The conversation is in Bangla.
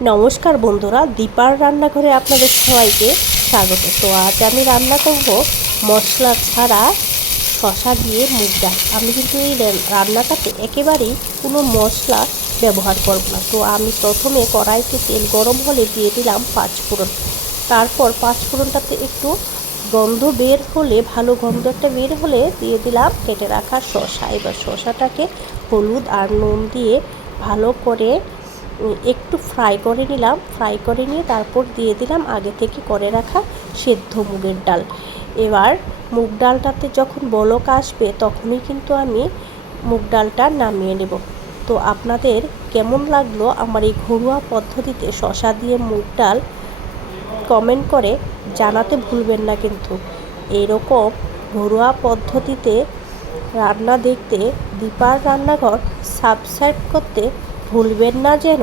নমস্কার বন্ধুরা, দীপার রান্নাঘরে আপনাদের সবাইকে স্বাগত। তো আজ আমি রান্না করব মশলা ছাড়া শসা দিয়ে মুগ ডাল। আমি কিন্তু এই রান্নাটাতে একেবারেই কোনো মশলা ব্যবহার করব না। তো আমি প্রথমে কড়াইতে তেল গরম হলে দিয়ে দিলাম পাঁচফোড়ন। তারপর পাঁচফোড়নটাতে একটু গন্ধ বের হলে, ভালো গন্ধ একটা বের হলে দিয়ে দিলাম কেটে রাখা শসা। এবার শসাটাকে হলুদ আর নুন দিয়ে ভালো করে একটু ফ্রাই করে নিলাম। ফ্রাই করে নিয়ে তারপর দিয়ে দিলাম আগে থেকে করে রাখা সেদ্ধ মুগের ডাল। এবার মুগ ডালটাতে যখন বলক আসবে তখনই কিন্তু আমি মুগ ডালটা নামিয়ে নেব। তো আপনাদের কেমন লাগলো আমার এই ঘরোয়া পদ্ধতিতে শসা দিয়ে মুগ ডাল কমেন্ট করে জানাতে ভুলবেন না কিন্তু। এইরকম ঘরোয়া পদ্ধতিতে রান্না দেখতে দীপার রান্নাঘর সাবস্ক্রাইব করতে ভুলবেন না যেন।